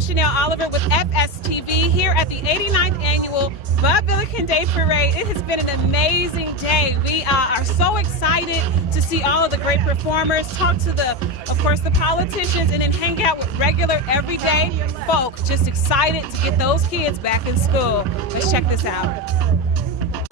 I'm Chanel Oliver with FSTV here at the 89th Annual Bud Billiken Day Parade. It has been an amazing day. We are so excited to see all of the great performers, talk to of course, the politicians, and then hang out with regular, everyday folk. Just excited to get those kids back in school. Let's check this out.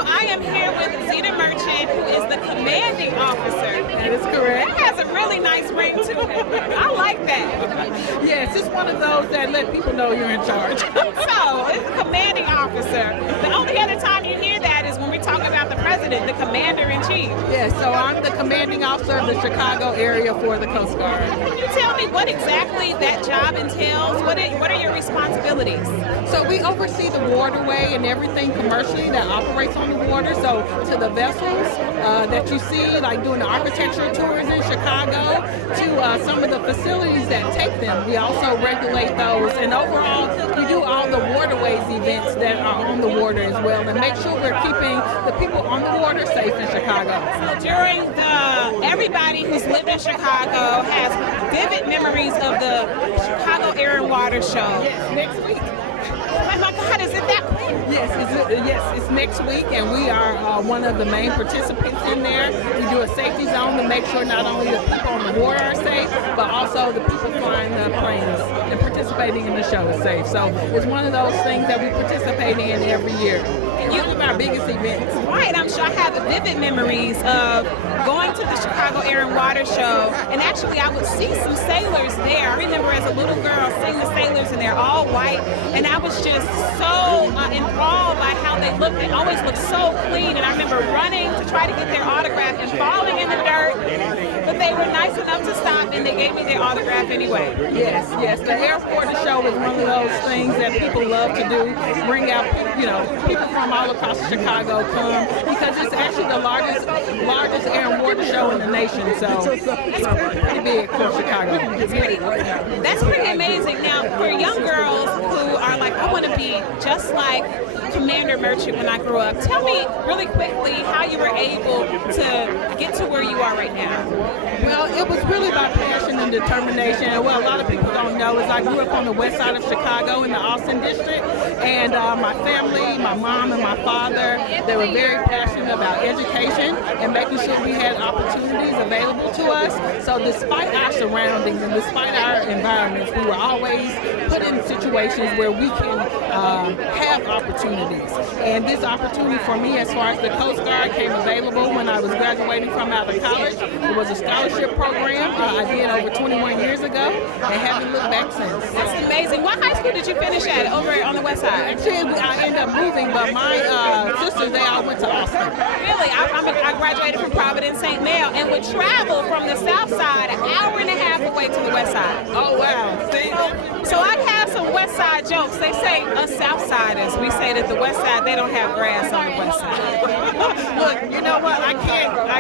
I am here with Zena Merchant, who is the commanding officer. That is correct. It has a really nice ring to it. I like that. Yes, it's one of those that let people know you're in charge. So, it's commanding officer. The only other time you hear that is when we talk about the president, the commander-in-chief. Yes, so I'm the commanding officer of the Chicago area for the Coast Guard. Can you tell me what exactly that job entails? What are your responsibilities? So we oversee the waterway and everything commercially that operates on the water. So to the vessels that you see, like doing the architectural tours in Chicago, to some of the facilities that take them. We also regulate those. And overall, we do all the waterways events that are on the water as well, and make sure we're keeping the people on the water safe in Chicago. So during everybody who's lived in Chicago has vivid memories of the Chicago Air and Water Show. Yes, next week. Oh my God, is it that quick? Yes, it's next week, and we are one of the main participants in there. We do a safety zone to make sure not only the people on the water are safe, but also the people flying the planes and participating in the show is safe. So it's one of those things that we participate in every year. One of our biggest events. Right, I'm sure I have vivid memories of going to the Chicago Air and Water Show, and actually I would see some sailors there. I remember as a little girl seeing the sailors, and they're all white, and I was just so enthralled by how they looked. They always looked so clean, and I remember running to try to get their autograph and falling in the dirt, but they were nice enough to stop, and they gave me their autograph anyway. Yes, the airport show is one of those things that people love to do, bring out, people from all across Chicago come, because it's actually the largest air and water show in the nation, so it's pretty big for Chicago. That's pretty amazing. Now, for young girls who are like, I want to be just like Commander Merchant when I grew up, tell me really quickly how you were able to get to where you are right now. Well, it was really by passion and determination. And what a lot of people don't know is I grew up on the west side of Chicago in the Austin district, and my family, my mom and my father, they were very passionate about education and making sure we had opportunities available to us. So despite our surroundings and despite our environments, we were always put in situations where we can have opportunities. And this opportunity for me, as far as the Coast Guard, came available when I was graduating from out of college. It was a scholarship program I did over 21 years ago, and haven't looked back since. That's amazing. What high school did you finish at over on the west side? Actually, I ended up moving, but my sisters, they all went to Austin. Really? I graduated from Providence St. Mail and would travel from the south side an hour and a half away to the west side. Oh, wow. See? So I've had some west side jokes. They say us south siders, we say that the west side, they don't have grass on the west side. Look, you know what? I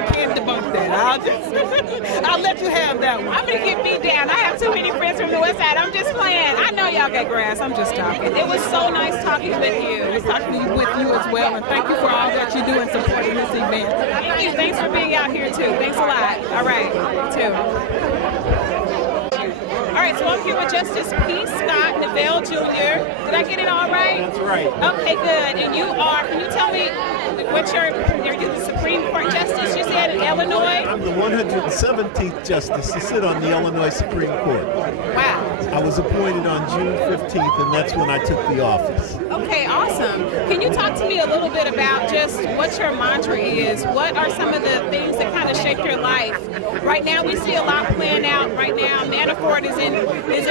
can't debunk that. I'll let you have that one. I'm gonna get beat down. I have too many friends from the west side. I'm just playing. I know y'all got grass. I'm just talking. It was so nice talking with you. Nice talking with you as well, and thank you for all that you do in supporting this event. Thank you. Thanks for being out here too. Thanks a lot. All right. Too. All right, so I'm here with Justice P. Scott Neville Jr. Did I get it all right? That's right. Okay, good. And can you tell me what you're the Supreme Court Justice, you said, in Illinois? I'm the 117th Justice to sit on the Illinois Supreme Court. Wow. I was appointed on June 15th, and that's when I took the office. Okay, awesome. Can you talk to me a little bit about just what your mantra is? What are some of the things that kind of shape your life? Right now, we see a lot playing out right now. Manafort is in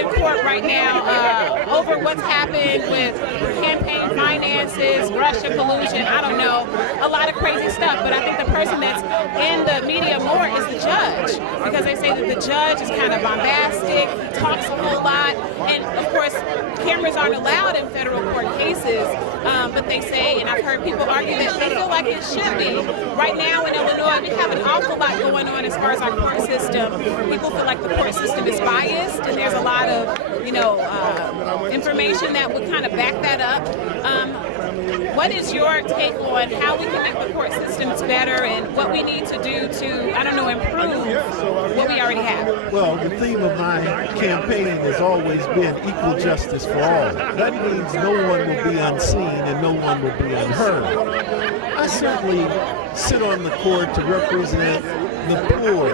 court right now over what's happened with campaign finances, Russia collusion, I don't know, a lot of crazy stuff. But I think the person that's in the media more is the judge, because they say that the judge is kind of bombastic, talks a whole lot, and of course, cameras aren't allowed in federal court cases, but they say, and I've heard people argue that they feel like it should be. Right now in Illinois, we have an awful lot going on as far as our court system. People feel like the court system is biased, and there's a lot of, information that would kind of back that up. What is your take on how we can make the court systems better and what we need to do to, I don't know, improve what we already have? Well, the theme of my campaign has always been equal justice for all. That means no one will be unseen and no one will be unheard. I certainly sit on the court to represent the poor,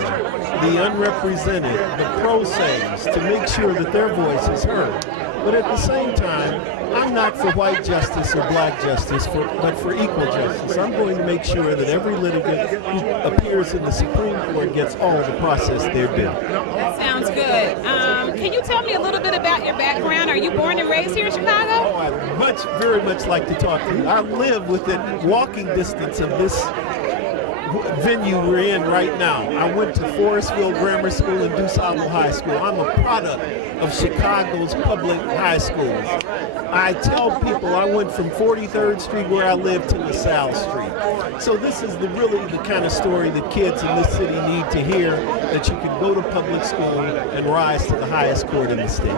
the unrepresented, the pro ses, to make sure that their voice is heard. But at the same time, I'm not for white justice or black justice, but for equal justice. I'm going to make sure that every litigant who appears in the Supreme Court gets all of the process they're due. That sounds good. Can you tell me a little bit about your background? Are you born and raised here in Chicago? Oh, I'd very much like to talk to you. I live within walking distance of this venue we're in right now. I went to Forestville Grammar School and DuSable High School. I'm a product of Chicago's public high schools. I tell people I went from 43rd Street where I live to LaSalle Street. So this is really the kind of story that kids in this city need to hear, that you can go to public school and rise to the highest court in the state.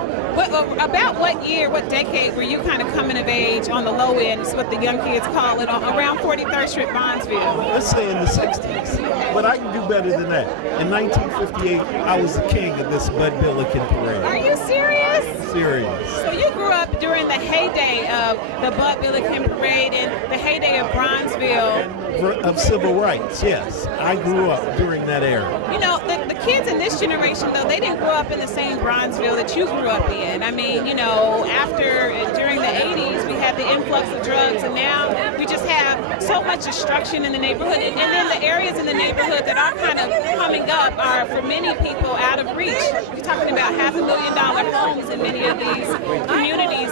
About what year, what decade were you kind of coming of age on the low end, is what the young kids call it, around 43rd Street, Bronzeville? Let's say in the 60s, but I can do better than that. In 1958, I was the king of this Bud Billiken parade. Are you serious? Serious. So you grew up during the heyday of the Bud Billiken parade and the heyday of Bronzeville. Of civil rights, yes. I grew up during that era. You know, the kids in this generation, though, they didn't grow up in the same Bronzeville that you grew up in. I mean, you know, during the 80s, we had the influx of drugs, and now we just have so much destruction in the neighborhood. And then the areas in the neighborhood that are kind of coming up are, for many people, out of reach. You're talking about $500,000 homes in many of these communities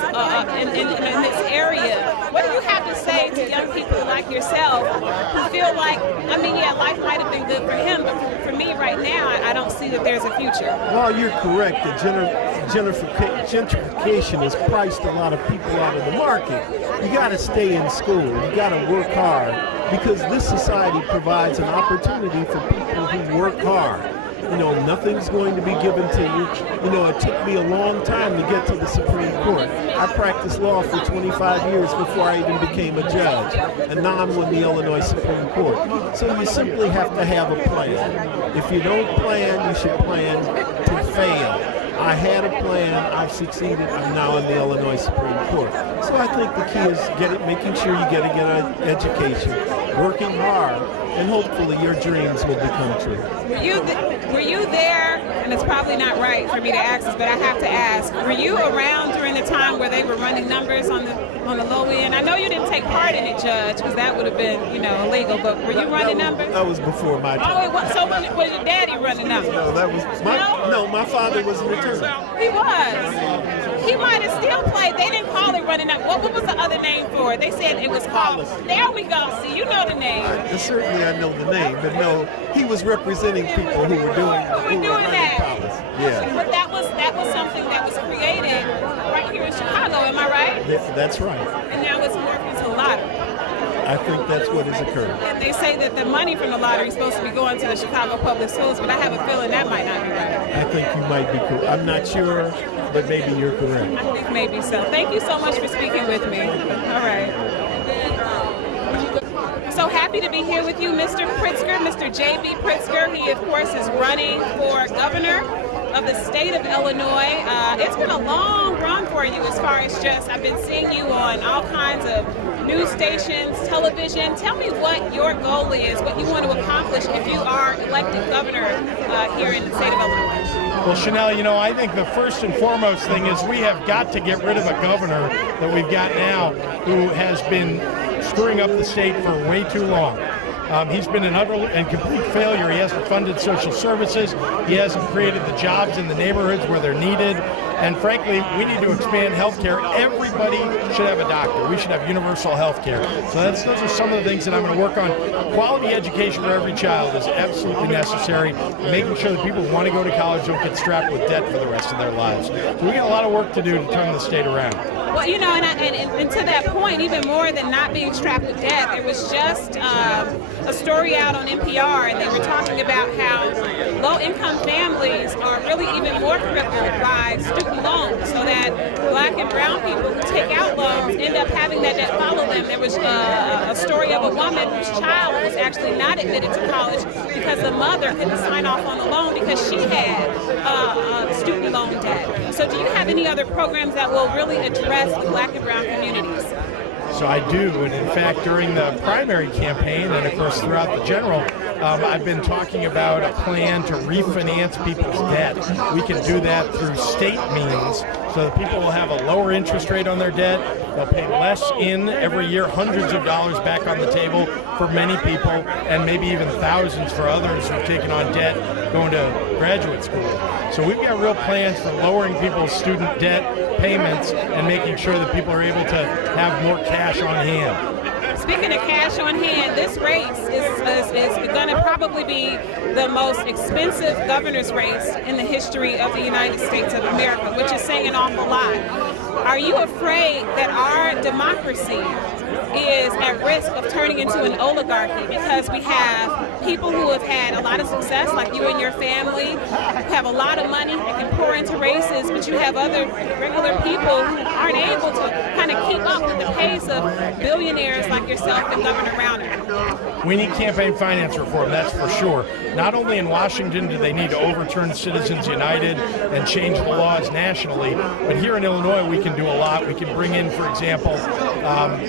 in this area. What do you have to say to young people like yourself who feel like, I mean, yeah, life might have been good for him, but for me right now, I don't see that there's a future? Well, you're correct. The gentrification has priced a lot of people out of the market. You got to stay in school. You got to work hard, because this society provides an opportunity for people who work hard. You know, nothing's going to be given to you. You know, it took me a long time to get to the Supreme Court. I practiced law for 25 years before I even became a judge, and now I'm with the Illinois Supreme Court. So you simply have to have a plan. If you don't plan, you should plan to fail. I had a plan, I've succeeded, I'm now in the Illinois Supreme Court. So I think the key is making sure you get an education, working hard, and hopefully your dreams will become true. Were you there, and it's probably not right for me to ask this, but I have to ask, were you around during the time where they were running numbers on the low end? I know you didn't take part in it, Judge, because that would have been, you know, illegal, but were you running numbers? That was before my time. So was your daddy running numbers? No, that was my father was an attorney. He was. He might have still played. They didn't call it running numbers. What was the other name for it? They said it was called. There we go. See, you know the name. Certainly I know the name, but no, he was representing people who were doing that. Policy. Yeah. But that was something that was created right here in Chicago. Am I right? That's right. And now it's morphed into a lottery. I think that's what has occurred. And they say that the money from the lottery is supposed to be going to the Chicago Public Schools, but I have a feeling that might not be right. I think you might be correct. I'm not sure, but maybe you're correct. I think maybe so. Thank you so much for speaking with me. All right. So happy to be here with you, Mr. Pritzker, Mr. J.B. Pritzker. He, of course, is running for governor of the state of Illinois. It's been a long run for you as far as I've been seeing you on all kinds of news stations, television. Tell me what your goal is, what you want to accomplish if you are elected governor here in the state of Illinois. Well, Chanel, you know, I think the first and foremost thing is we have got to get rid of a governor that we've got now who has been screwing up the state for way too long. He's been an utter and complete failure. He hasn't funded social services. He hasn't created the jobs in the neighborhoods where they're needed. And frankly, we need to expand health care. Everybody should have a doctor. We should have universal health care. So those are some of the things that I'm going to work on. Quality education for every child is absolutely necessary. Making sure that people who want to go to college don't get strapped with debt for the rest of their lives. So we got a lot of work to do to turn the state around. Well, you know, and to that point, even more than not being strapped with debt, there was just a story out on NPR, and they were talking about how low-income families are really even more crippled by student loans, so that Black and brown them. There was a story of a woman whose child was actually not admitted to college because the mother couldn't sign off on the loan because she had student loan debt. So do you have any other programs that will really address the Black and brown communities? So I do, and in fact, during the primary campaign, and of course throughout the general, I've been talking about a plan to refinance people's debt. We can do that through state means, so that people will have a lower interest rate on their debt. They'll pay less in every year, hundreds of dollars back on the table for many people, and maybe even thousands for others who've taken on debt going to graduate school. So we've got real plans for lowering people's student debt payments and making sure that people are able to have more cash on hand. Speaking of cash on hand, this race is going to probably be the most expensive governor's race in the history of the United States of America, which is saying an awful lot. Are you afraid that our democracy is at risk of turning into an oligarchy because we have people who have had a lot of success, like you and your family, who have a lot of money and can pour into races, but you have other regular people who aren't able to kind of keep up with the pace of billionaires like yourself and Governor Rauner? We need campaign finance reform, that's for sure. Not only in Washington do they need to overturn Citizens United and change the laws nationally, but here in Illinois we can do a lot. We can bring in, for example,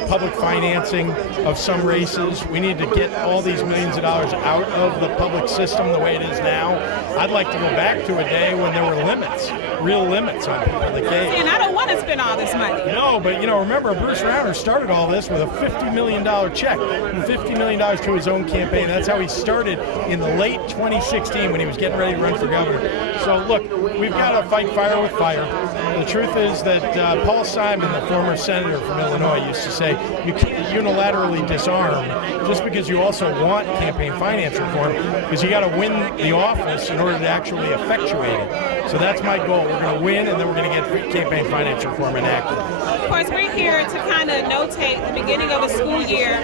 public financing of some races. We need to get all these millions of dollars out of the public system the way it is now. I'd like to go back to a day when there were limits, real limits on people that gave. And I don't want to spend all this money. No, but remember, Bruce Rauner started all this with a $50 million check, $50 million to his own campaign. That's how he started in the late 2016 when he was getting ready to run for governor. So look, we've got to fight fire with fire. The truth is that Paul Simon, the former senator from Illinois, used to say you can't unilaterally disarm just because you also want campaign finance reform, because you got to win the office in order to actually effectuate it. So that's my goal. We're going to win, and then we're going to get campaign finance reform enacted. Of course, we're here to kind of notate the beginning of a school year,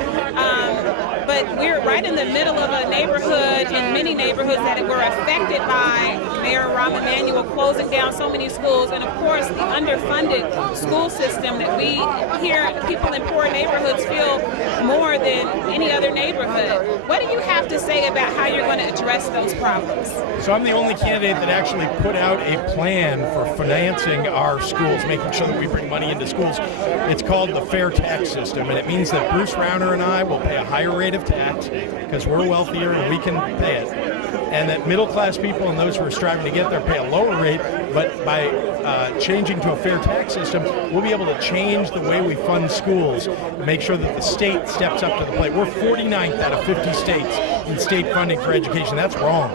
but we're right in the middle of a neighborhood and many neighborhoods that were affected by Mayor Rahm Emanuel closing down so many schools, and of course the underfunded school system that we here, people in poor neighborhoods, feel more than any other neighborhood. What do you have to say about how you're going to address those problems? So I'm the only candidate that actually put out a plan for financing our schools, making sure that we bring money into schools. It's called the Fair Tax System, and it means that Bruce Rauner and I will pay a higher rate of tax because we're wealthier and we can pay it. And that middle-class people and those who are striving to get there pay a lower rate, but by changing to a fair tax system, we'll be able to change the way we fund schools and make sure that the state steps up to the plate. We're 49th out of 50 states in state funding for education. That's wrong.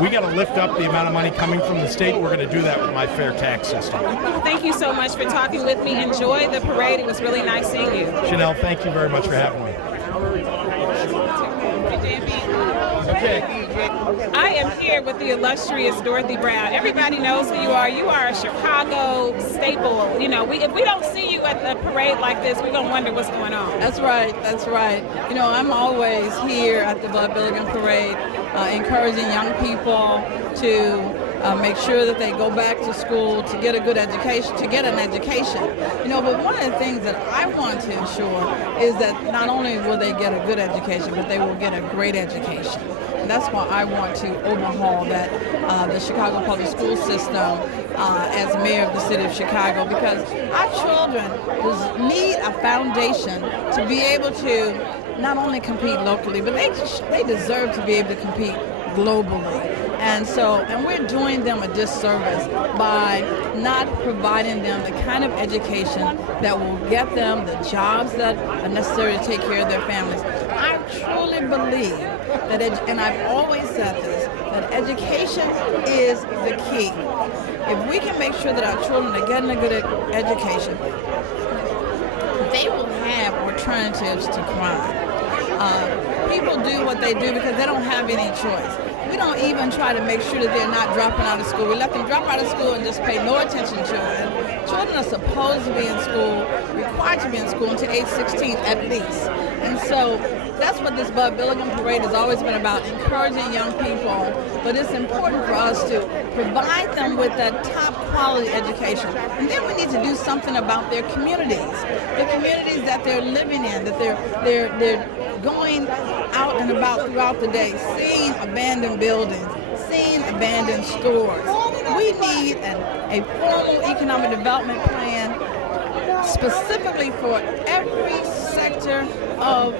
We got to lift up the amount of money coming from the state. We're going to do that with my fair tax system. Thank you so much for talking with me. Enjoy the parade. It was really nice seeing you. Chanel, thank you very much for having me. Okay. I am here with the illustrious Dorothy Brown. Everybody knows who you are. You are a Chicago staple. If we don't see you at a parade like this, we're going to wonder what's going on. That's right. That's right. I'm always here at the Bud Billigan Parade, encouraging young people to make sure that they go back to school to get a good education, But one of the things that I want to ensure is that not only will they get a good education, but they will get a great education. And that's why I want to overhaul the Chicago public school system as mayor of the city of Chicago, because our children need a foundation to be able to not only compete locally, but they deserve to be able to compete globally. And we're doing them a disservice by not providing them the kind of education that will get them the jobs that are necessary to take care of their families. I truly believe that, and I've always said this, that education is the key. If we can make sure that our children are getting a good education, they will have alternatives to crime. People do what they do because they don't have any choice. We don't even try to make sure that they're not dropping out of school. We let them drop out of school and just pay no attention to it. Children are supposed to be in school, required to be in school until age 16 at least. And so that's what this Bud Billiken Parade has always been about, encouraging young people. But it's important for us to provide them with that top quality education. And then we need to do something about their communities, the communities that they're living in, that they're going out and about throughout the day, seeing abandoned buildings, seeing abandoned stores. We need a formal economic development plan specifically for every sector of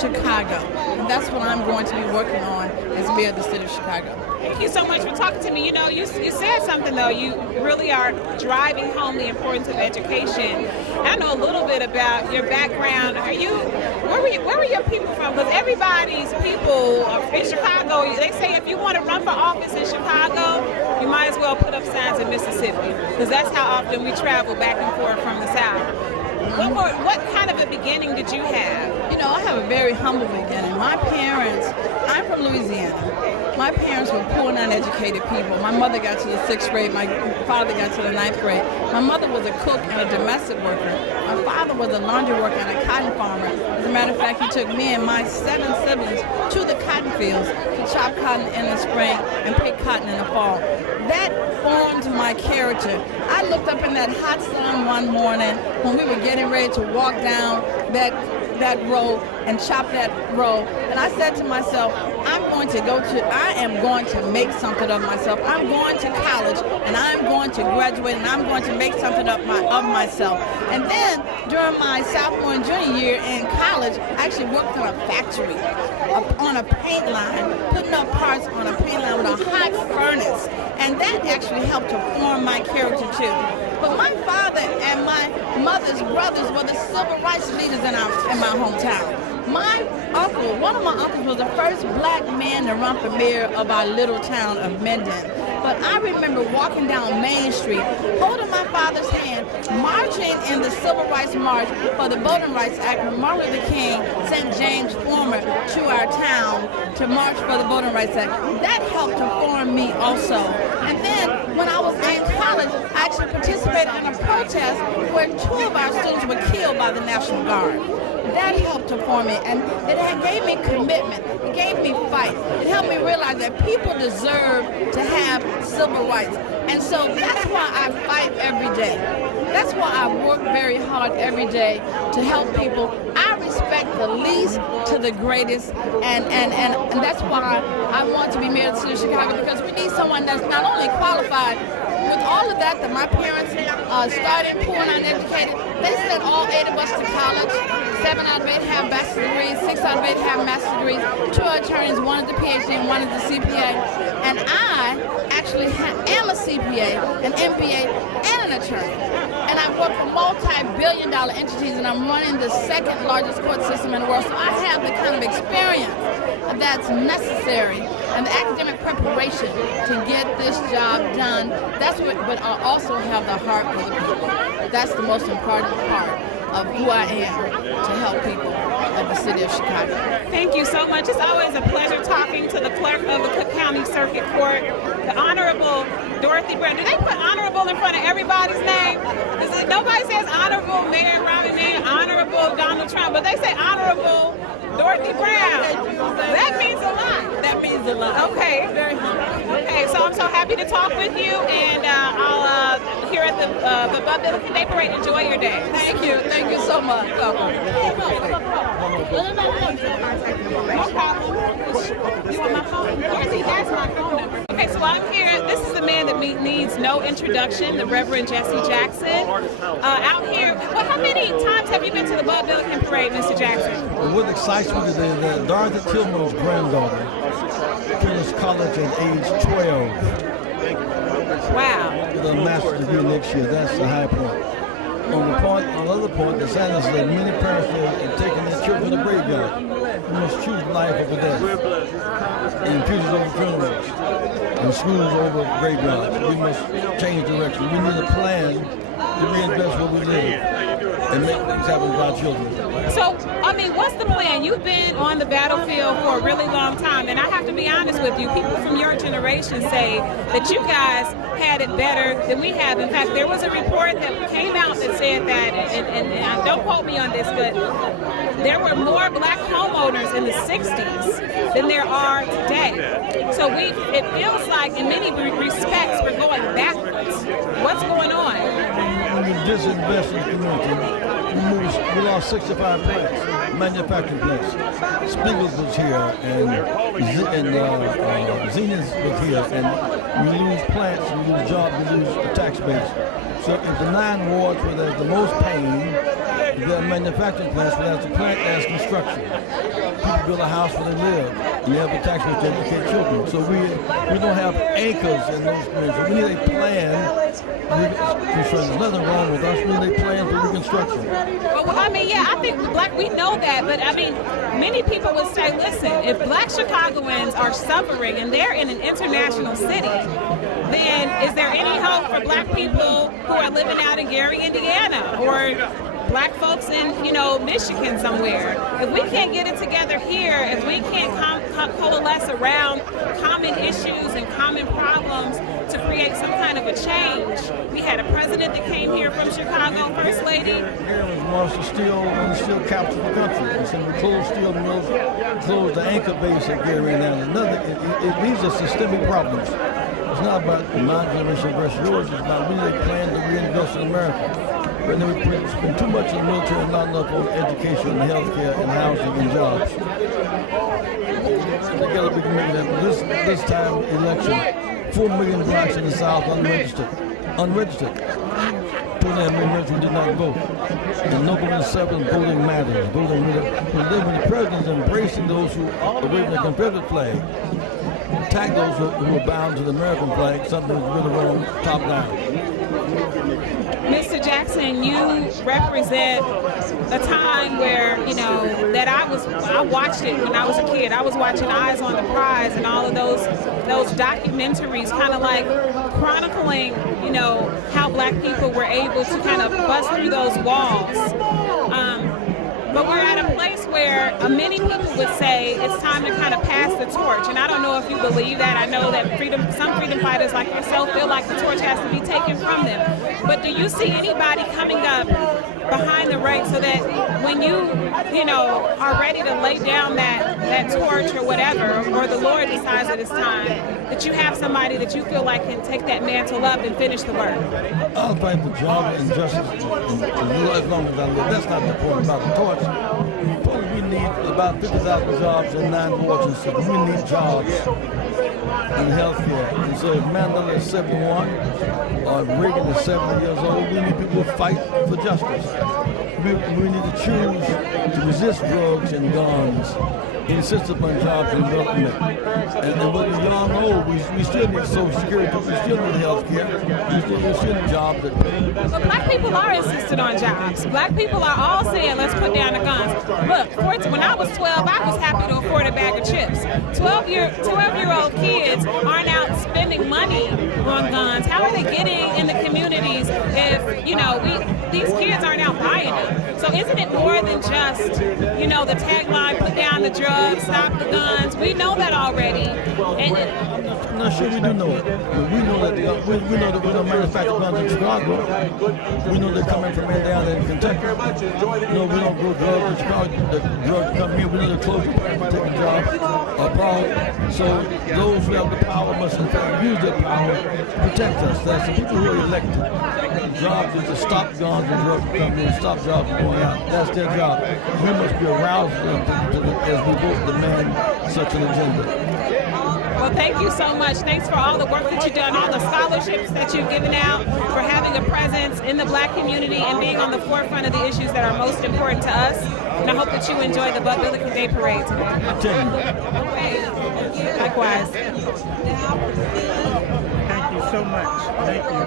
Chicago. And that's what I'm going to be working on as mayor of the city of Chicago. Thank you so much for talking to me. You know, you said something, though. You really are driving home the importance of education. I know a little bit about your background. Where were your people from? Because everybody's people in Chicago, they say if you want to run for office in Chicago, you might as well put up signs in Mississippi, because that's how often we travel back and forth from the South. What kind of a beginning did you have? You know, I have a very humble beginning. My parents, I'm from Louisiana. My parents were poor and uneducated people. My mother got to the 6th grade. My father got to the 9th grade. My mother was a cook and a domestic worker. My father was a laundry worker and a cotton farmer. As a matter of fact, he took me and my 7 siblings to the cotton fields to chop cotton in the spring and pick cotton in the fall. That formed my character. I looked up in that hot sun one morning when we were getting ready to walk down that row and chop that row, and I said to myself, I am going to make something of myself. I'm going to college and I'm going to graduate and I'm going to make something of myself. And then during my sophomore and junior year in college, I actually worked on a factory, on a paint line, putting up parts on a paint line with a hot furnace. And that actually helped to form my character too. But my father and my mother's brothers were the civil rights leaders in my hometown. My uncle, one of my uncles, was the first black man to run for mayor of our little town of Mendon. But I remember walking down Main Street, holding my father's hand, marching in the Civil Rights March for the Voting Rights Act when Martin Luther King sent James Former to our town to march for the Voting Rights Act. That helped to form me also. And then when I was in college, I actually participated in a protest where 2 of our students were killed by the National Guard. That helped to form me, and it gave me commitment. It gave me fight. It helped me realize that people deserve to have civil rights. And so that's why I fight every day. That's why I work very hard every day to help people. I respect the least to the greatest, and that's why I want to be mayor of the city of Chicago, because we need someone that's not only qualified. With all of that my parents started, poor and uneducated, they sent all 8 of us to college. 7 out of 8 have bachelor's degrees, 6 out of 8 have master's degrees, 2 attorneys, 1 is the PhD and 1 is the CPA. And I actually am a CPA, an MBA, and an attorney. And I work for multi-billion-dollar entities, and I'm running the 2nd largest court system in the world. So I have the kind of experience that's necessary and the academic preparation to get this job done. But I also have the heart for the people. That's the most important part of who I am, to help people of the city of Chicago. Thank you so much. It's always a pleasure talking to the clerk of the Cook County Circuit Court, the Honorable Dorothy Brown. Do they put honorable in front of everybody's name? Nobody says Honorable Mayor Romney Mayor, Honorable Donald Trump, but they say Honorable Dorothy Brown. That means a lot. That means a lot. Okay. Very humble. Okay, so I'm so happy to talk with you, and I'll here at the Bud Billiken Day Parade. Enjoy your day. Thank you. Thank you so much. No problem. You want my phone? Yes, he has my phone number. Okay, so I'm here. This is the man that needs no introduction, the Reverend Jesse Jackson. Out here, well, how many times have you been to the Bud Billiken Parade, Mr. Jackson? Well, what excites me today is that Dorothy Tillman's granddaughter finished college at age 12. Wow. With a master's degree next year. That's the high point. On the other point, the sign said many parents are taking their children to the graveyard. We must choose life over death, and futures over funerals, and schools over graveyards. We must change direction. We need a plan to reinvest where we live and make things happen to our children. So, I mean, what's the plan? You've been on the battlefield for a really long time, and I have to be honest with you. People from your generation say that you guys had it better than we have. In fact, there was a report that came out that said that, and don't quote me on this, but there were more black homeowners in the 60s than there are today. So it feels like in many respects we're going backwards. What's going on? When you disinvest in the community, we lost 65 plants, manufacturing plants. Spiegels was here, and Zenith was here, and we lose plants, we lose jobs, we lose the tax base. So if the 9 wards where there's the most pain, there are manufacturing plants where there's a plant that has construction. People build a house where they live, and you have the tax base to educate children. So we don't have anchors in those communities. We need a plan. There's nothing wrong with us. We need a plan for reconstruction. Well, I mean, yeah, I think we know that, but I mean, many people would say, listen, if black Chicagoans are suffering and they're in an international city, then is there any hope for black people who are living out in Gary, Indiana, or black folks in, Michigan somewhere? If we can't get it together here, if we can't coalesce around common issues and common problems to create some kind of a change. We had a president that came here from Chicago, First Lady. Wants to still capture the country. And so we close steel mills, close the anchor base at Gary, Indiana. These are systemic problems. It's not about my generation versus yours. It's about we need a plan to reinvest in America. But then we spend too much in the military and not enough on education and healthcare and housing and jobs. Together we can make that. This time election, 4 million blacks in the South unregistered. 2.5 million did not vote. And November 7th, voting matters. When the president's embracing those who are away from the Confederate flag, attack those who are bound to the American flag, something that's really wrong top down. Mr. Jackson, you represent a time where, that I watched it when I was a kid. I was watching Eyes on the Prize and all of those documentaries kind of like chronicling, how black people were able to kind of bust through those walls. But we're at a place where many people would say it's time to kind of pass the torch. And I don't know if you believe that. I know that some freedom fighters like yourself feel like the torch has to be taken from them. But do you see anybody coming up behind the ranks so that when you are ready to lay down that torch or whatever, or the Lord decides that it's time, that you have somebody that you feel like can take that mantle up and finish the work? I'll fight for job and justice as long as I live. That's not the point about the torch. We need about 50,000 jobs in 9 wards and cities. We need jobs in healthcare. And so if Mandela is 71 or Reagan is 70 years old, we need people who fight for justice. We need to choose to resist drugs and guns, insist upon jobs and development. And whether young or old, we still need Social Security, we still need health care, we still need jobs that pay. But black people are insisting on jobs. Black people are all saying, let's put down the guns. Look, when I was 12, I was happy to afford a bag of chips. 12-year-old kids aren't out spending money on guns. How are they getting in the communities if, these kids aren't out buying them? So isn't it more than just, the tagline, put down the drugs, stop the guns? We know that already. I'm not sure we do know it. We know that we don't manufacture guns in Chicago. We know they're coming from Indiana and Kentucky. We don't grow drugs in Chicago. The drugs come here. We know they're closing plants for taking jobs abroad. So those who have the power must in fact use their power to protect us. That's the people who are elected. The job is to stop guns and drugs from coming in, stop jobs from going out. That's their job. We must be aroused as we vote demand such an agenda. Well, thank you so much. Thanks for all the work that you've done, all the scholarships that you've given out, for having a presence in the black community and being on the forefront of the issues that are most important to us. And I hope that you enjoy the Bud Billiken Day Parade today. Okay. Thank you. Likewise. Thank you so much. Thank you.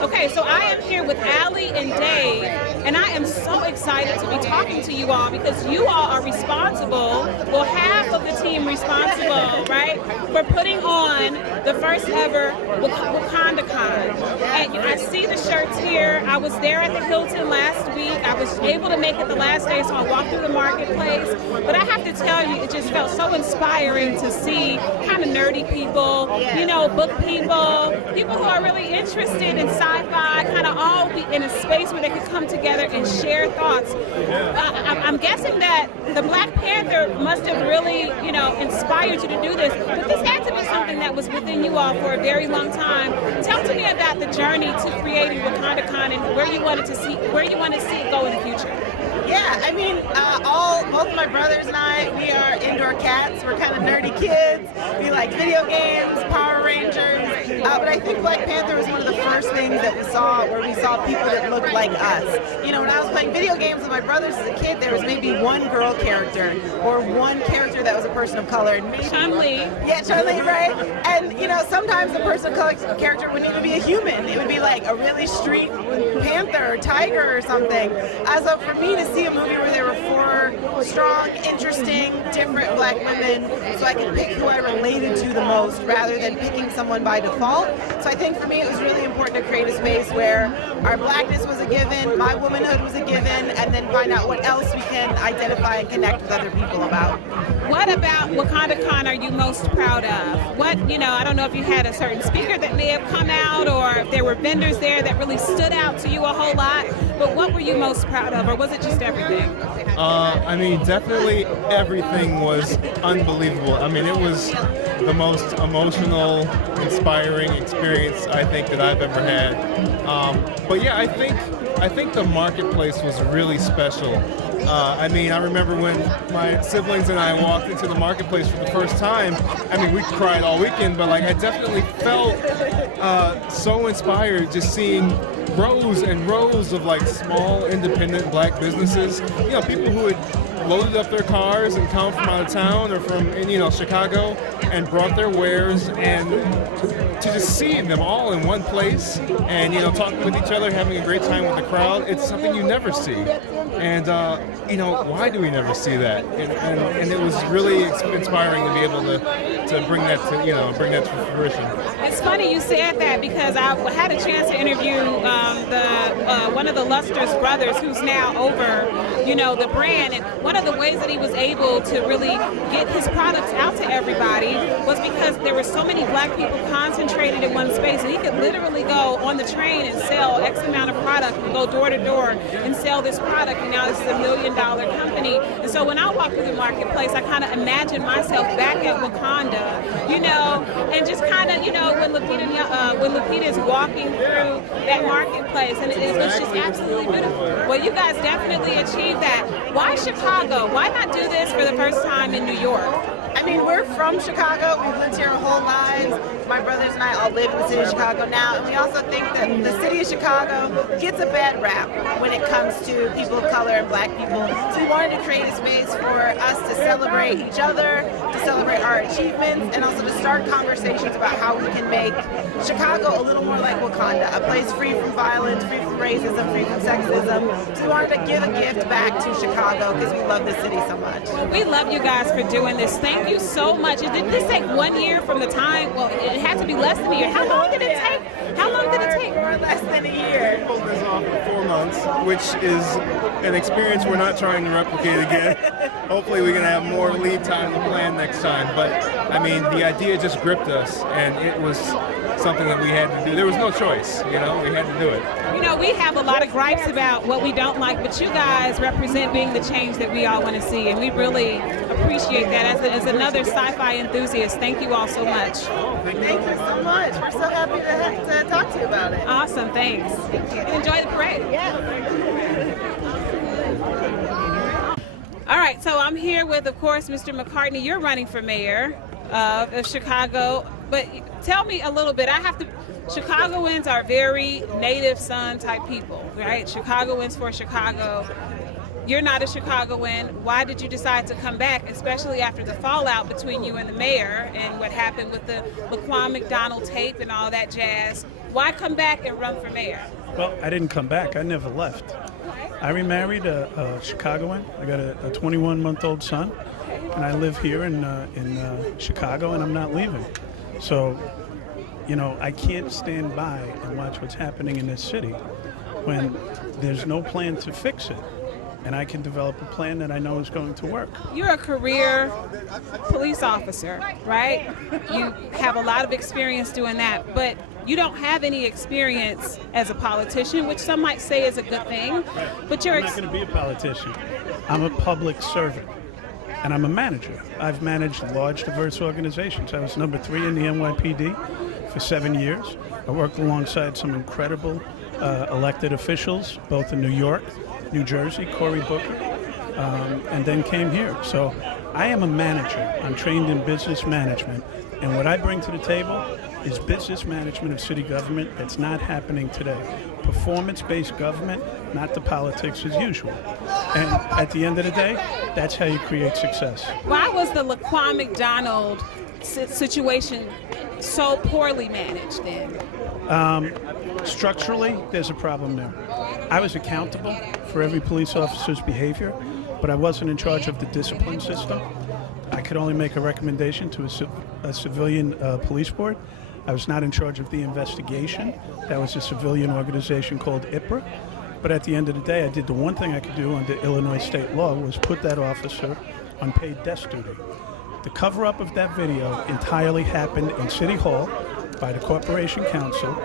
Okay, so I am here with Allie and Dave, and I am so excited to be talking to you all because you all are responsible, well, half of the team responsible, right, for putting on the first ever WakandaCon. And I see the shirts here. I was there at the Hilton last week. I was able to make it the last day, so I walked through the marketplace. But I have to tell you, it just felt so inspiring to see kind of nerdy people, book people who are really interested in sci-fi, kind of all be in a space where they could come together and share thoughts. I'm guessing that the Black Panther must have really, inspired you to do this, but this had to be something that was within you all for a very long time. Tell to me about the journey to creating WakandaCon and where you wanted to see it go in the future. Yeah, I mean, both my brothers and I, we are indoor cats. We're kind of nerdy kids. We like video games, Power Rangers. But I think Black Panther was one of the first things that we saw where we saw people that looked like us. When I was playing video games with my brothers as a kid, there was maybe one girl character or one character that was a person of color. And maybe Chun-Li. Yeah, Chun-Li, right? And, sometimes the person of color character wouldn't even be a human. It would be like a really street panther or tiger or something. So for me to see a movie where there were 4 strong, interesting, different Black women, so I could pick who I related to the most rather than picking someone by default. So I think for me it was really important to create a space where our Blackness was a given, my womanhood was a given, and then find out what else we can identify and connect with other people about. What about WakandaCon are you most proud of? I don't know if you had a certain speaker that may have come out or if there were vendors there that really stood out to you a whole lot, but what were you most proud of, or was it just everything? Definitely everything was unbelievable. It was the most emotional, inspiring experience I think that I've ever had. But yeah, I think the marketplace was really special. I remember when my siblings and I walked into the marketplace for the first time. We cried all weekend, but I definitely felt so inspired just seeing rows and rows of small independent Black businesses. People who had loaded up their cars and come from out of town or from Chicago and brought their wares, and to just see them all in one place and talking with each other, having a great time with the crowd, it's something you never see. And why do we never see that? And it was really inspiring to be able to bring that to fruition. It's funny you said that because I had a chance to interview one of the Luster's brothers, who's now over, the brand. And one of the ways that he was able to really get his products out to everybody was because there were so many Black people concentrated in one space, and he could literally go on the train and sell X amount of product and go door to door and sell this product. And now this is $1 million company. And so when I walk through the marketplace, I kind of imagine myself back at Wakanda, and just kind of, when Lupita is walking through that marketplace, and it's just absolutely beautiful. Well, you guys definitely achieved that. Why Chicago? Why not do this for the first time in New York? We're from Chicago. We've lived here our whole lives. My brothers and I all live in the city of Chicago now, and we also think that the city of Chicago gets a bad rap when it comes to people of color and Black people. So we wanted to create a space for us to celebrate each other, to celebrate our achievements, and also to start conversations about how we can make Chicago a little more like Wakanda, a place free from violence, free from racism, free from sexism. So we wanted to give a gift back to Chicago because we love this city so much. Well, we love you guys for doing this. Thank you so much. Did this take 1 year from the time? Well, it had to be less than a year. How long did it take? More or less than a year. We pulled this off in 4 months, which is an experience we're not trying to replicate again. Hopefully we're going to have more lead time to plan next time. But, the idea just gripped us, and it was something that we had to do. There was no choice, we had to do it. We have a lot of gripes about what we don't like, but you guys represent being the change that we all want to see, and we really appreciate that. As another sci-fi enthusiast, thank you all so much. Thank you so much. We're so happy to talk to you about it. Awesome, thanks. Enjoy the parade. Yeah. All right, so I'm here with, of course, Mr. McCartney. You're running for mayor of Chicago, but tell me a little bit. Chicagoans are very native son type people, right? Chicagoans for Chicago. You're not a Chicagoan. Why did you decide to come back, especially after the fallout between you and the mayor and what happened with the Laquan McDonald tape and all that jazz? Why come back and run for mayor? Well, I didn't come back. I never left. I remarried a Chicagoan. I got a 21-month-old son, and I live here in Chicago, and I'm not leaving. So I can't stand by and watch what's happening in this city when there's no plan to fix it. And I can develop a plan that I know is going to work. You're a career police officer, right? You have a lot of experience doing that, but you don't have any experience as a politician, which some might say is a good thing. But I'm not going to be a politician. I'm a public servant, and I'm a manager. I've managed large, diverse organizations. I was number 3 in the NYPD for 7 years. I worked alongside some incredible elected officials, both in New York, New Jersey, Cory Booker, and then came here. So I am a manager. I'm trained in business management. And what I bring to the table is business management of city government that's not happening today. Performance-based government, not the politics as usual. And at the end of the day, that's how you create success. Why was the Laquan McDonald situation so poorly managed then? Structurally, there's a problem there. I was accountable for every police officer's behavior, but I wasn't in charge of the discipline system. I could only make a recommendation to a civilian police board. I was not in charge of the investigation. That was a civilian organization called IPRA. But at the end of the day, I did the one thing I could do under Illinois state law was put that officer on paid desk duty. The cover-up of that video entirely happened in City Hall by the Corporation Counsel,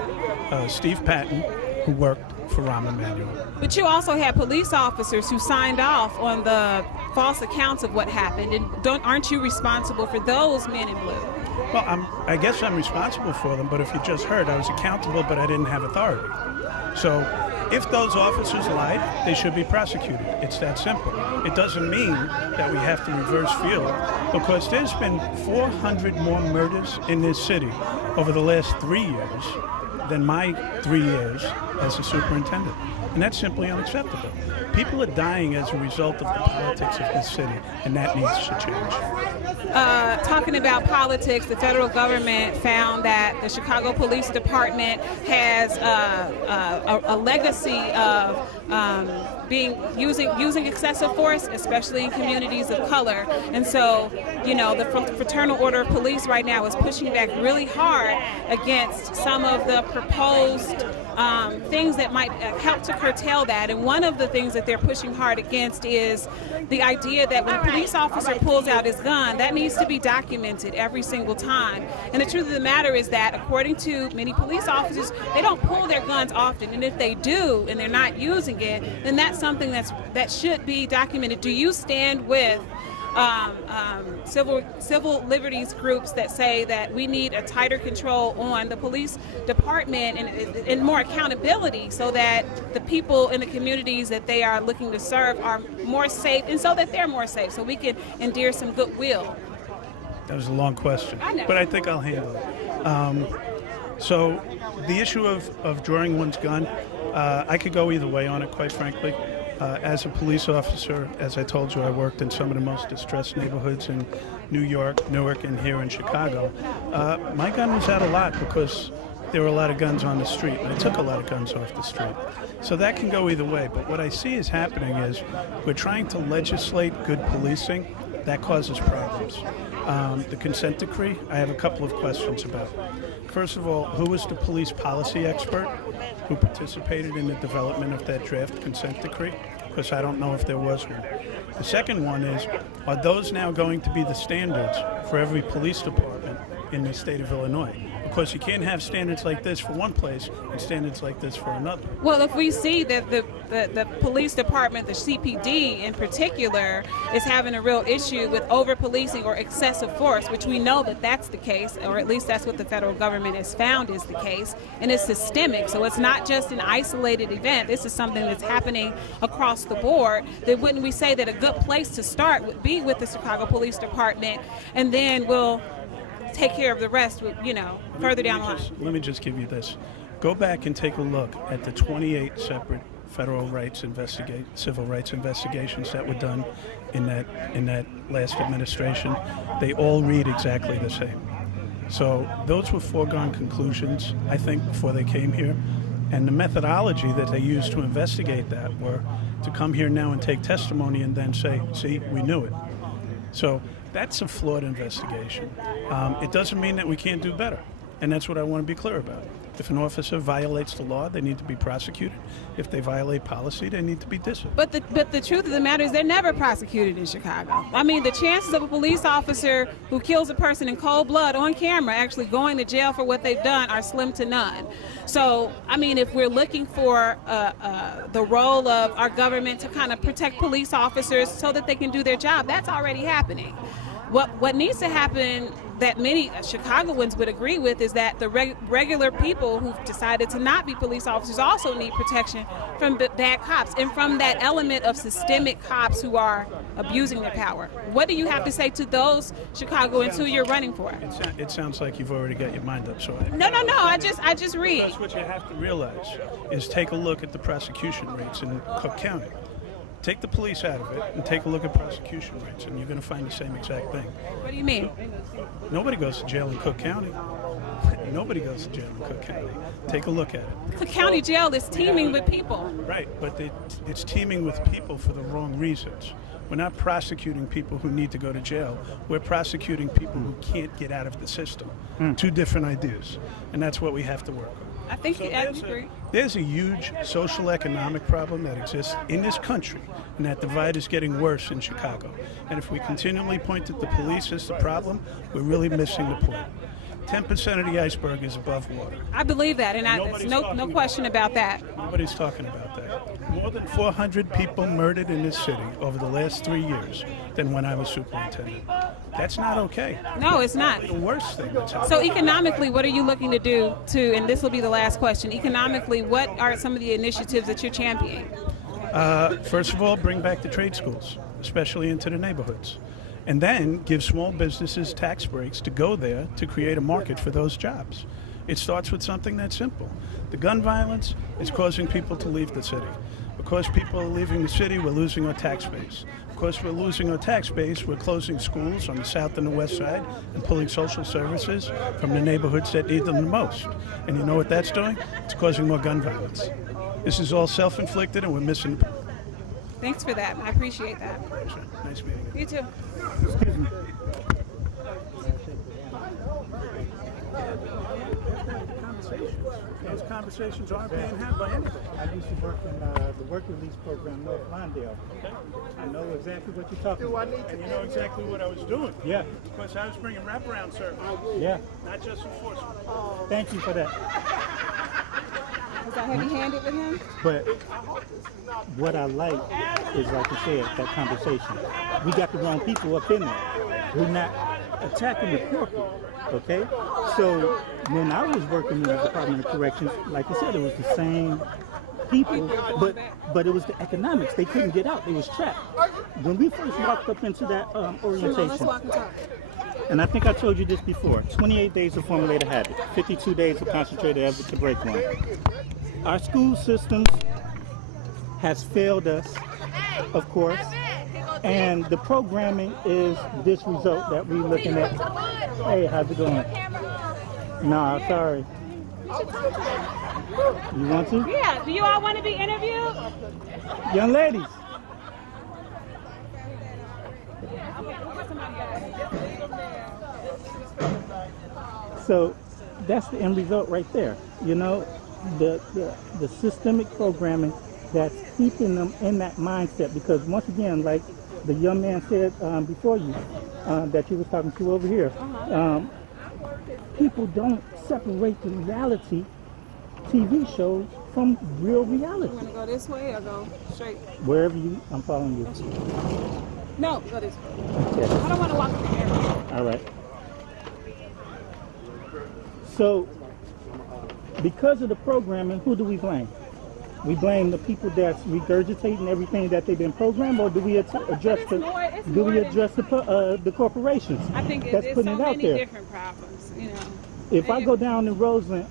Steve Patton, who worked for Rahm Emanuel. But you also had police officers who signed off on the false accounts of what happened, and aren't you responsible for those men in blue? Well, I guess I'm responsible for them, but if you just heard, I was accountable, but I didn't have authority. So if those officers lied, they should be prosecuted. It's that simple. It doesn't mean that we have to reverse field, because there's been 400 more murders in this city over the last 3 years than my 3 years as a superintendent. And that's simply unacceptable. People are dying as a result of the politics of this city, and that needs to change. Talking about politics, the federal government found that the Chicago Police Department has a legacy of using excessive force, especially in communities of color. And so, the Fraternal Order of Police right now is pushing back really hard against some of the proposed things that might help to curtail that. And one of the things that they're pushing hard against is the idea that when a police officer pulls out his gun, that needs to be documented every single time. And the truth of the matter is that, according to many police officers, they don't pull their guns often. And if they do, and they're not using it, then that's something that should be documented. Do you stand with civil liberties groups that say that we need a tighter control on the police department and more accountability so that the people in the communities that they are looking to serve are more safe, and so that they're more safe, so we can endear some goodwill? That was a long question, but I think I'll handle it. So the issue of drawing one's gun, I could go either way on it, quite frankly. As a police officer, as I told you, I worked in some of the most distressed neighborhoods in New York, Newark, and here in Chicago. My gun was out a lot because there were a lot of guns on the street, and I took a lot of guns off the street. So that can go either way, but what I see is happening is we're trying to legislate good policing. That causes problems. The consent decree, I have a couple of questions about. First of all, who was the police policy expert who participated in the development of that draft consent decree? Because I don't know if there was one. The second one is, are those now going to be the standards for every police department in the state of Illinois? Because you can't have standards like this for one place and standards like this for another. Well, if we see that the police department, the CPD in particular, is having a real issue with over-policing or excessive force, which we know that that's the case, or at least that's what the federal government has found is the case, and it's systemic, so it's not just an isolated event. This is something that's happening across the board. Then wouldn't we say that a good place to start would be with the Chicago Police Department, and then we'll take care of the rest, further down the line? Let me just give you this. Go back and take a look at the 28 separate civil rights investigations that were done in that last administration. They all read exactly the same. So those were foregone conclusions, I think, before they came here. And the methodology that they used to investigate that were to come here now and take testimony and then say, see, we knew it. So that's a flawed investigation. It doesn't mean that we can't do better. And that's what I want to be clear about. If an officer violates the law, they need to be prosecuted. If they violate policy, they need to be disciplined. But the truth of the matter is they're never prosecuted in Chicago. I mean, the chances of a police officer who kills a person in cold blood on camera actually going to jail for what they've done are slim to none. So, I mean, if we're looking for the role of our government to kind of protect police officers so that they can do their job, that's already happening. What needs to happen that many Chicagoans would agree with is that the regular people who've decided to not be police officers also need protection from bad cops and from that element of systemic cops who are abusing their power. What do you have to say to those Chicagoans who you're running for? It sounds like you've already got your mind up. So No. I just read. That's what you have to realize is take a look at the prosecution rates in Cook County. Take the police out of it and take a look at prosecution rates, and you're going to find the same exact thing. What do you mean? Nobody goes to jail in Cook County. Nobody goes to jail in Cook County. Take a look at it. Cook County Jail is teeming with people. Right, but it's teeming with people for the wrong reasons. We're not prosecuting people who need to go to jail. We're prosecuting people who can't get out of the system. Two different ideas, and that's what we have to work on. I think I agree. There's a huge social economic problem that exists in this country, and that divide is getting worse in Chicago. And if we continually point at the police as the problem, we're really missing the point. 10% of the iceberg is above water. I believe that, and there's no question about that. Nobody's talking about that. More than 400 people murdered in this city over the last 3 years than when I was superintendent. That's not okay. No, it's not. The worst thing that's happened. So economically, what are you looking to do and this will be the last question, economically, what are some of the initiatives that you're championing? First of all, bring back the trade schools, especially into the neighborhoods. And then give small businesses tax breaks to go there to create a market for those jobs. It starts with something that simple. The gun violence is causing people to leave the city. Because people are leaving the city, we're losing our tax base. Because we're losing our tax base, we're closing schools on the south and the west side and pulling social services from the neighborhoods that need them the most. And you know what that's doing? It's causing more gun violence. This is all self-inflicted, and we're missing the point. Thanks for that. I appreciate that. Nice meeting you. You too. Excuse me. Those conversations aren't being had by anybody. I used to work in the work release program, North Lawndale. Okay. I know exactly what you're talking about. And you know exactly what I was doing. Yeah. Because I was bringing wraparound service. Yeah. Not just enforcement. Thank you for that. Was I heavy-handed with him? But what I like is, like you said, that conversation. We got the wrong people up in there. We're not attacking the corporate, okay? So when I was working in the Department of Corrections, like you said, it was the same people, but it was the economics. They couldn't get out. They was trapped. When we first walked up into that orientation, and I think I told you this before, 28 days of formulated habit, 52 days of concentrated effort to break one. Our school systems has failed us, of course, and the programming is this result that we're looking at. Hey, how's it going? Nah, sorry. You want to? Yeah. Do you all want to be interviewed? Young ladies. So that's the end result right there. You know, the systemic programming that's keeping them in that mindset, because once again, like the young man said before you, that you was talking to over here, people don't separate the reality TV shows from real reality. You want to go this way or go straight? Wherever you, I'm following you. No, go this way. Okay. I don't want to walk through there. All right. So, because of the programming, who do we blame? We blame the people that's regurgitating everything that they've been programmed, or do we address the corporations? I think that's there's putting so it out many there. different problems, you know. If I go down in Roseland,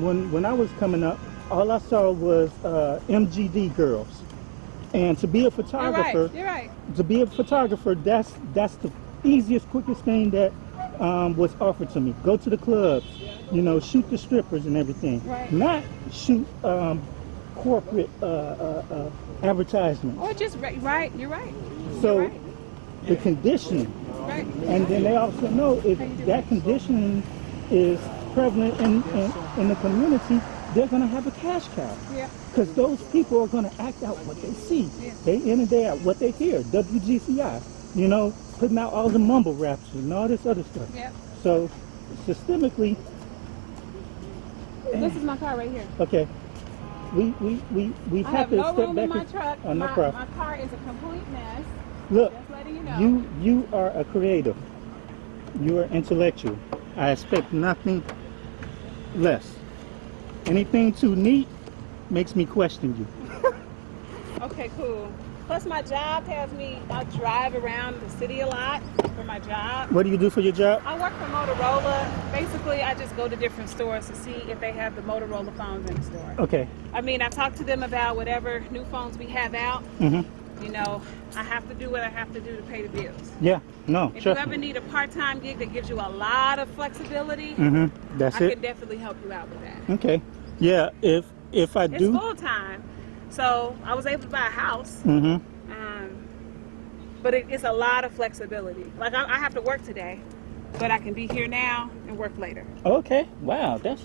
when I was coming up, all I saw was MGD girls, and to be a photographer, You're right. to be a photographer, that's the easiest, quickest thing that was offered to me. Go to the clubs, you know, shoot the strippers and everything, Right. not shoot corporate advertisements. Or just right. You're right. So You're right. the conditioning, Right. and then they also know if that conditioning is prevalent in the community, they're going to have a cash cow. Yeah. Because those people are going to act out what they see, day in and day out, what they hear, WGCI, you know, putting out all the mumble raps and all this other stuff. Yep. So, systemically, This is my car right here. okay, we I have have to no step room back. in my truck. Oh, no my problem. car is a complete mess. Look, Just letting you know. you are a creative. You are intellectual. I expect nothing less. Anything too neat makes me question you. Okay, cool. Plus my job has me, I drive around the city a lot for my job. What do you do for your job? I work for Motorola. Basically, I just go to different stores to see if they have the Motorola phones in the store. Okay. I mean, I talk to them about whatever new phones we have out. Mm-hmm. You know, I have to do what I have to do to pay the bills. Yeah. No. If Trust you ever me. need a part-time gig that gives you a lot of flexibility, Mm-hmm. That's I it. can definitely help you out with that. Okay. Yeah. If I It's do. full-time. So I was able to buy a house. Mm-hmm. But it's a lot of flexibility. Like I have to work today, but I can be here now and work later. Okay. Wow. That's.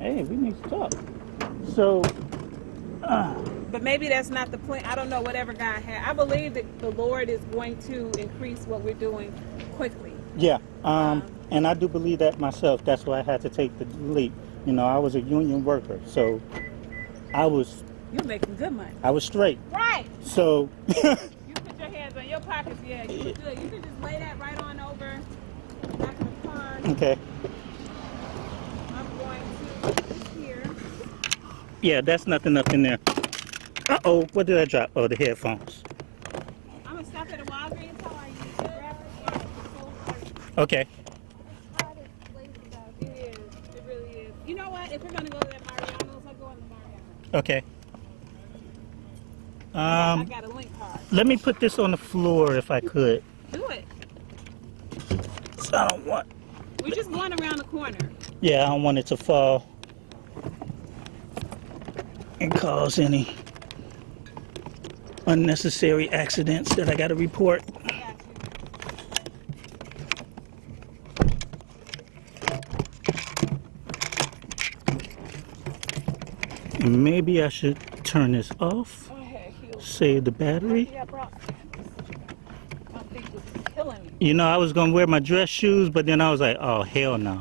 Hey, we need to talk. So. But maybe that's not the plan. I don't know, whatever God had. I believe that the Lord is going to increase what we're doing quickly. Yeah. And I do believe that myself. That's why I had to take the leap. You know, I was a union worker, so I was. You're making good money. I was straight. Right. So. You put your hands on your pockets, yeah, you look good. You can just lay that right on over back of the car. Okay. I'm going to here. Yeah, that's nothing up in there. Uh-oh, what did I drop? Oh, the headphones. I'm gonna stop at a Walgreens. How are you? Grab the Okay. It is. It really is. You know what? If we're gonna go to that Mariano's, I'll go in the Mariano's. Okay. I got a link card. Let me put this on the floor if I could. Do it. So I don't want. We're just going around the corner. Yeah, I don't want it to fall and cause any unnecessary accidents that I got to report. Maybe I should turn this off. Save the battery. Yeah, bro. My feet was killing me. You know, I was gonna wear my dress shoes, but then I was like, oh hell no.